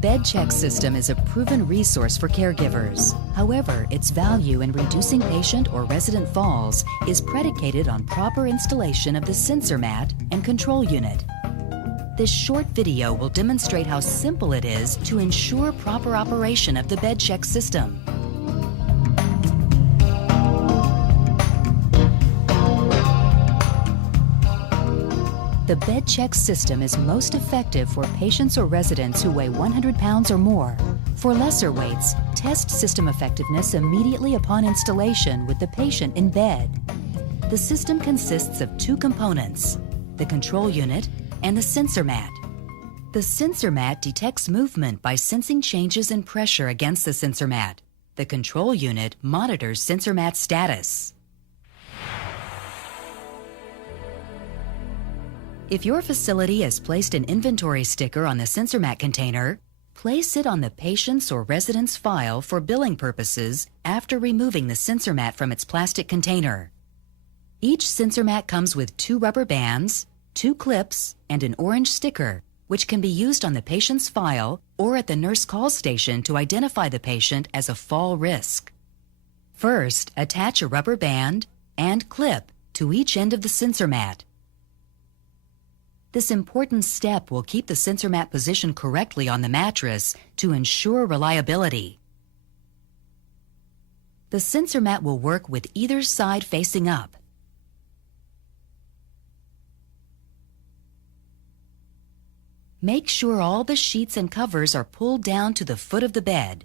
BedCheck system is a proven resource for caregivers. However, its value in reducing patient or resident falls is predicated on proper installation of the sensor mat and control unit. This short video will demonstrate how simple it is to ensure proper operation of the BedCheck system. The BedCheck system is most effective for patients or residents who weigh 100 pounds or more. For lesser weights, test system effectiveness immediately upon installation with the patient in bed. The system consists of two components, the control unit and the sensor mat. The sensor mat detects movement by sensing changes in pressure against the sensor mat. The control unit monitors sensor mat status. If your facility has placed an inventory sticker on the sensor mat container, place it on the patient's or resident's file for billing purposes after removing the sensor mat from its plastic container. Each sensor mat comes with 2 rubber bands, 2 clips, and an orange sticker, which can be used on the patient's file or at the nurse call station to identify the patient as a fall risk. First, attach a rubber band and clip to each end of the sensor mat. This important step will keep the sensor mat positioned correctly on the mattress to ensure reliability. The sensor mat will work with either side facing up. Make sure all the sheets and covers are pulled down to the foot of the bed.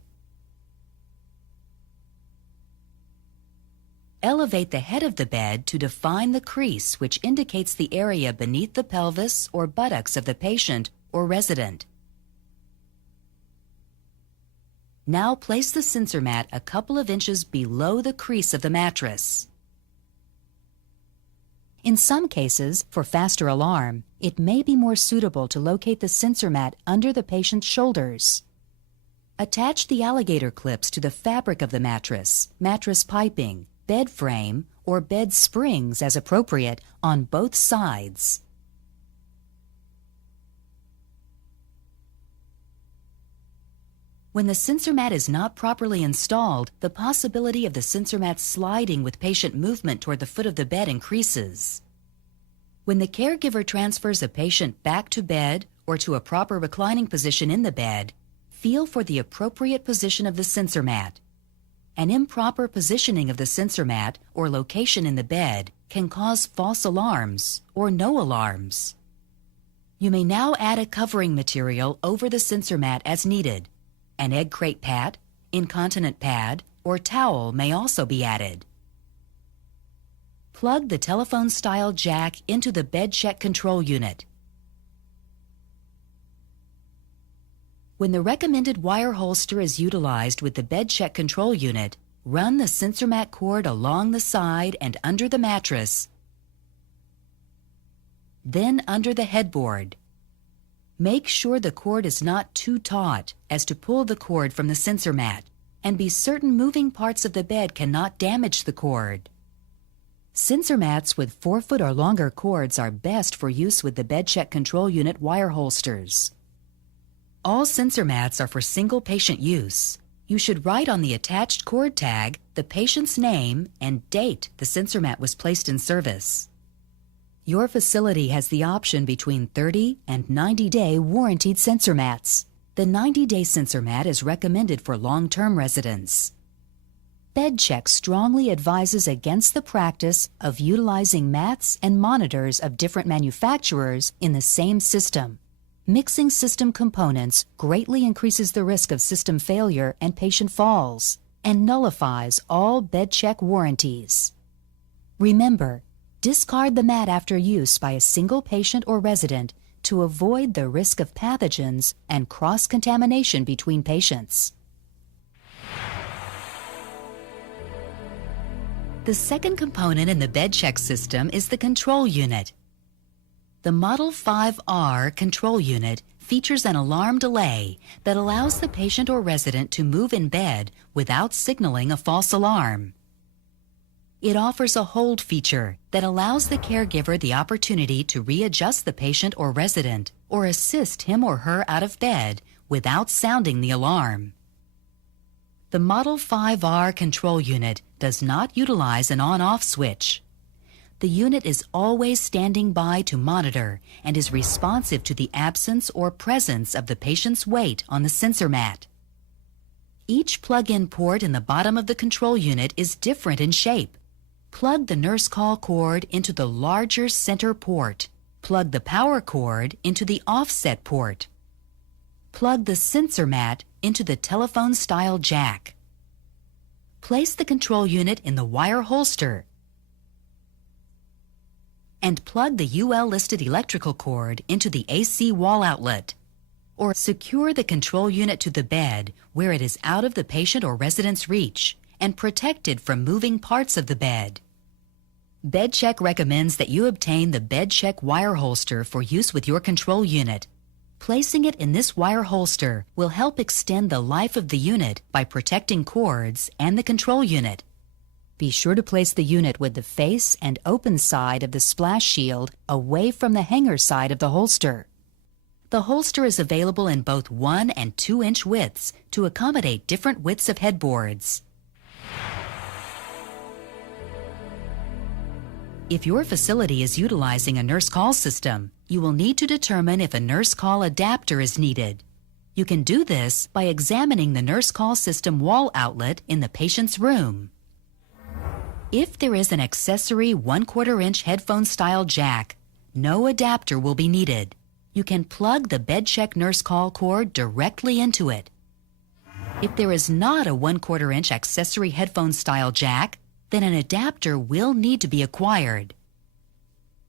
Elevate the head of the bed to define the crease, which indicates the area beneath the pelvis or buttocks of the patient or resident. Now place the sensor mat a couple of inches below the crease of the mattress. In some cases, for faster alarm, it may be more suitable to locate the sensor mat under the patient's shoulders. Attach the alligator clips to the fabric of the mattress, mattress piping, bed frame, or bed springs as appropriate on both sides. When the sensor mat is not properly installed, the possibility of the sensor mat sliding with patient movement toward the foot of the bed increases. When the caregiver transfers a patient back to bed or to a proper reclining position in the bed, feel for the appropriate position of the sensor mat. An improper positioning of the sensor mat or location in the bed can cause false alarms or no alarms. You may now add a covering material over the sensor mat as needed. An egg crate pad, incontinent pad, or towel may also be added. Plug the telephone-style jack into the BedCheck control unit. When the recommended wire holster is utilized with the BedCheck control unit, run the sensor mat cord along the side and under the mattress, then under the headboard. Make sure the cord is not too taut as to pull the cord from the sensor mat, and be certain moving parts of the bed cannot damage the cord. Sensor mats with 4-foot or longer cords are best for use with the BedCheck control unit wire holsters. All sensor mats are for single patient use. You should write on the attached cord tag the patient's name and date the sensor mat was placed in service. Your facility has the option between 30 and 90-day warranted sensor mats. The 90-day sensor mat is recommended for long-term residents. BedCheck strongly advises against the practice of utilizing mats and monitors of different manufacturers in the same system. Mixing system components greatly increases the risk of system failure and patient falls, and nullifies all BedCheck warranties. Remember, discard the mat after use by a single patient or resident to avoid the risk of pathogens and cross-contamination between patients. The second component in the BedCheck system is the control unit. The Model 5R control unit features an alarm delay that allows the patient or resident to move in bed without signaling a false alarm. It offers a hold feature that allows the caregiver the opportunity to readjust the patient or resident or assist him or her out of bed without sounding the alarm. The Model 5R control unit does not utilize an on-off switch. The unit is always standing by to monitor and is responsive to the absence or presence of the patient's weight on the sensor mat. Each plug-in port in the bottom of the control unit is different in shape. Plug the nurse call cord into the larger center port. Plug the power cord into the offset port. Plug the sensor mat into the telephone-style jack. Place the control unit in the wire holster and plug the UL-listed electrical cord into the AC wall outlet, or secure the control unit to the bed where it is out of the patient or resident's reach and protected from moving parts of the bed. BedCheck recommends that you obtain the BedCheck wire holster for use with your control unit. Placing it in this wire holster will help extend the life of the unit by protecting cords and the control unit. Be sure to place the unit with the face and open side of the splash shield away from the hanger side of the holster. The holster is available in both 1 and 2-inch widths to accommodate different widths of headboards. If your facility is utilizing a nurse call system, you will need to determine if a nurse call adapter is needed. You can do this by examining the nurse call system wall outlet in the patient's room. If there is an accessory 1/4-inch headphone-style jack, no adapter will be needed. You can plug the BedCheck nurse call cord directly into it. If there is not a 1/4-inch accessory headphone-style jack, then an adapter will need to be acquired.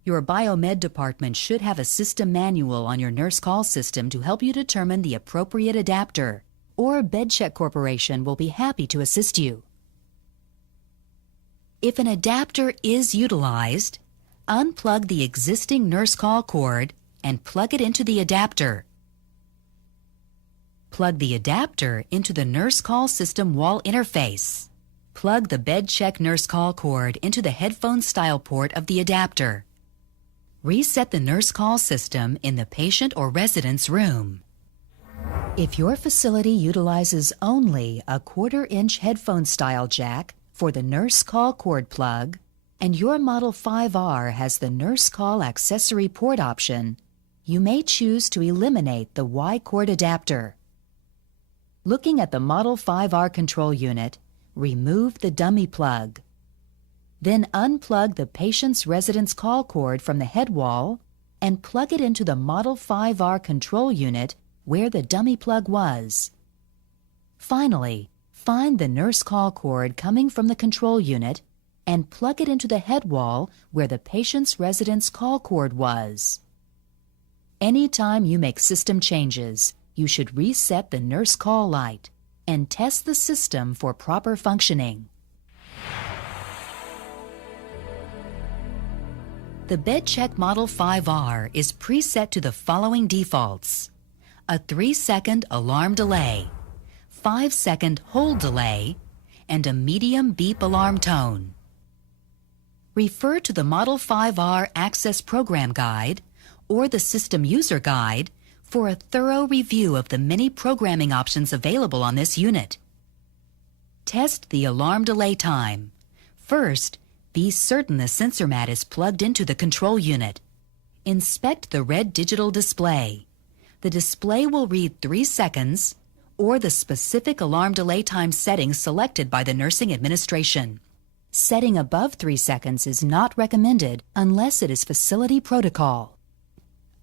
Your biomed department should have a system manual on your nurse call system to help you determine the appropriate adapter, or BedCheck Corporation will be happy to assist you. If an adapter is utilized, unplug the existing nurse call cord and plug it into the adapter. Plug the adapter into the nurse call system wall interface. Plug the BedCheck nurse call cord into the headphone-style port of the adapter. Reset the nurse call system in the patient or resident's room. If your facility utilizes only a 1/4-inch headphone-style jack for the nurse call cord plug, and your Model 5R has the nurse call accessory port option, you may choose to eliminate the Y-cord adapter. Looking at the Model 5R control unit, remove the dummy plug. Then unplug the patient's residence call cord from the head wall and plug it into the Model 5R control unit where the dummy plug was. Finally, find the nurse call cord coming from the control unit and plug it into the head wall where the patient's residence call cord was. Anytime you make system changes, you should reset the nurse call light and test the system for proper functioning. The BedCheck Model 5R is preset to the following defaults: a 3-second alarm delay, 5-second hold delay, and a medium beep alarm tone. Refer to the Model 5R Access Program Guide or the System User Guide for a thorough review of the many programming options available on this unit. Test the alarm delay time. First, be certain the sensor mat is plugged into the control unit. Inspect the red digital display. The display will read 3 seconds or the specific alarm delay time setting selected by the nursing administration. Setting above 3 seconds is not recommended unless it is facility protocol.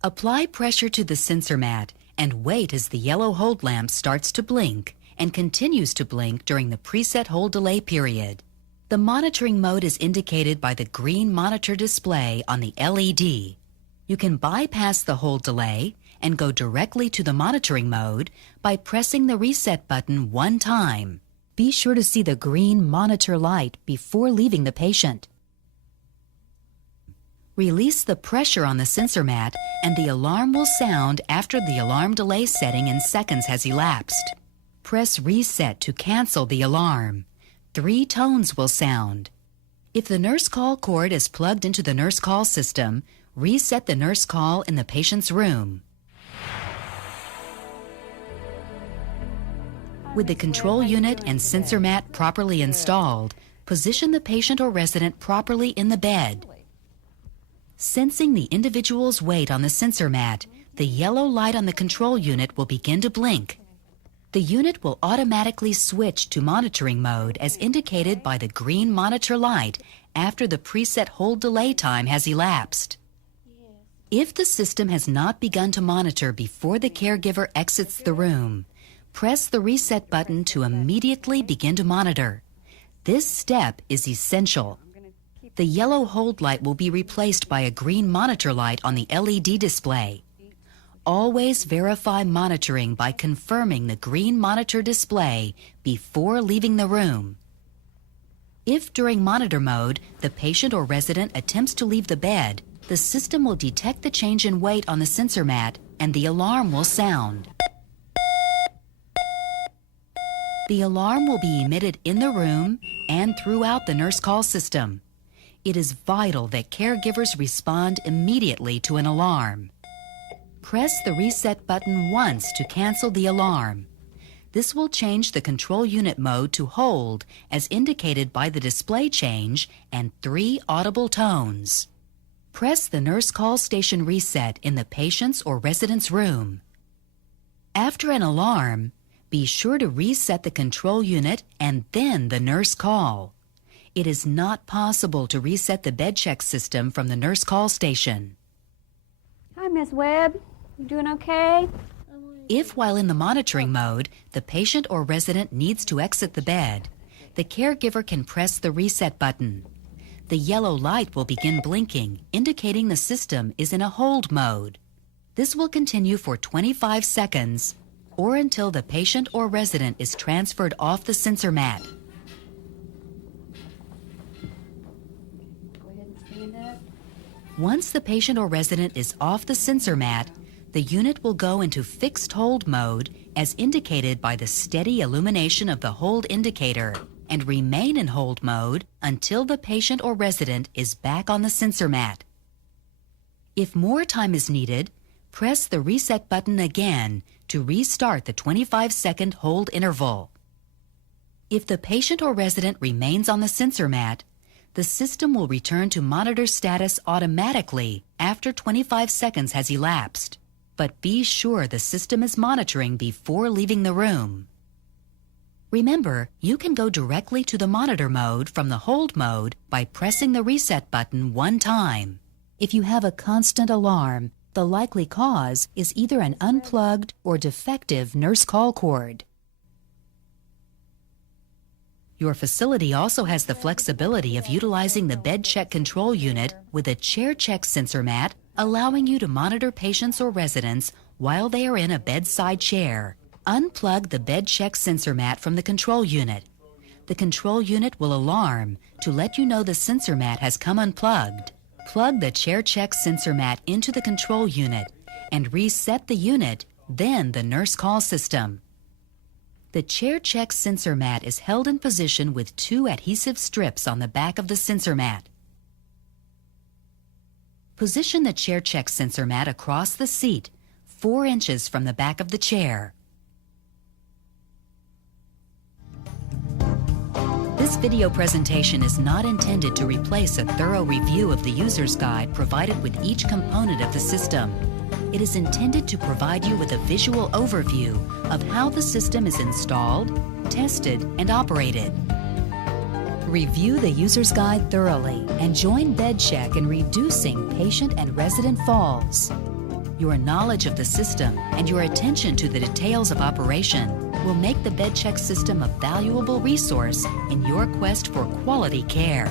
Apply pressure to the sensor mat and wait as the yellow hold lamp starts to blink and continues to blink during the preset hold delay period. The monitoring mode is indicated by the green monitor display on the LED. You can bypass the hold delay and go directly to the monitoring mode by pressing the reset button 1 time. Be sure to see the green monitor light before leaving the patient. Release the pressure on the sensor mat and the alarm will sound after the alarm delay setting in seconds has elapsed. Press reset to cancel the alarm. 3 tones will sound. If the nurse call cord is plugged into the nurse call system, reset the nurse call in the patient's room. With the control unit and sensor mat properly installed, position the patient or resident properly in the bed. Sensing the individual's weight on the sensor mat, the yellow light on the control unit will begin to blink. The unit will automatically switch to monitoring mode as indicated by the green monitor light after the preset hold delay time has elapsed. If the system has not begun to monitor before the caregiver exits the room, press the reset button to immediately begin to monitor. This step is essential. The yellow hold light will be replaced by a green monitor light on the LED display. Always verify monitoring by confirming the green monitor display before leaving the room. If during monitor mode, the patient or resident attempts to leave the bed, the system will detect the change in weight on the sensor mat and the alarm will sound. The alarm will be emitted in the room and throughout the nurse call system. It is vital that caregivers respond immediately to an alarm. Press the reset button once to cancel the alarm. This will change the control unit mode to hold as indicated by the display change and 3 audible tones. Press the nurse call station reset in the patient's or resident's room. After an alarm, be sure to reset the control unit and then the nurse call. It is not possible to reset the bed check system from the nurse call station. Hi, Miss Webb. You doing okay? If while in the monitoring mode, the patient or resident needs to exit the bed, the caregiver can press the reset button. The yellow light will begin blinking, indicating the system is in a hold mode. This will continue for 25 seconds or until the patient or resident is transferred off the sensor mat. Go ahead and stand up. Once the patient or resident is off the sensor mat, the unit will go into fixed hold mode as indicated by the steady illumination of the hold indicator and remain in hold mode until the patient or resident is back on the sensor mat. If more time is needed, press the reset button again to restart the 25-second hold interval. If the patient or resident remains on the sensor mat, the system will return to monitor status automatically after 25 seconds has elapsed. But be sure the system is monitoring before leaving the room. Remember, you can go directly to the monitor mode from the hold mode by pressing the reset button one time. If you have a constant alarm, the likely cause is either an unplugged or defective nurse call cord. Your facility also has the flexibility of utilizing the bed check control unit with a chair check sensor mat, allowing you to monitor patients or residents while they are in a bedside chair. Unplug the bed check sensor mat from the control unit. The control unit will alarm to let you know the sensor mat has come unplugged. Plug the chair check sensor mat into the control unit and reset the unit, then the nurse call system. The chair check sensor mat is held in position with 2 adhesive strips on the back of the sensor mat. Position the chair check sensor mat across the seat, 4 inches from the back of the chair. This video presentation is not intended to replace a thorough review of the user's guide provided with each component of the system. It is intended to provide you with a visual overview of how the system is installed, tested, and operated. Review the user's guide thoroughly and join BedCheck in reducing patient and resident falls. Your knowledge of the system and your attention to the details of operation will make the BedCheck system a valuable resource in your quest for quality care.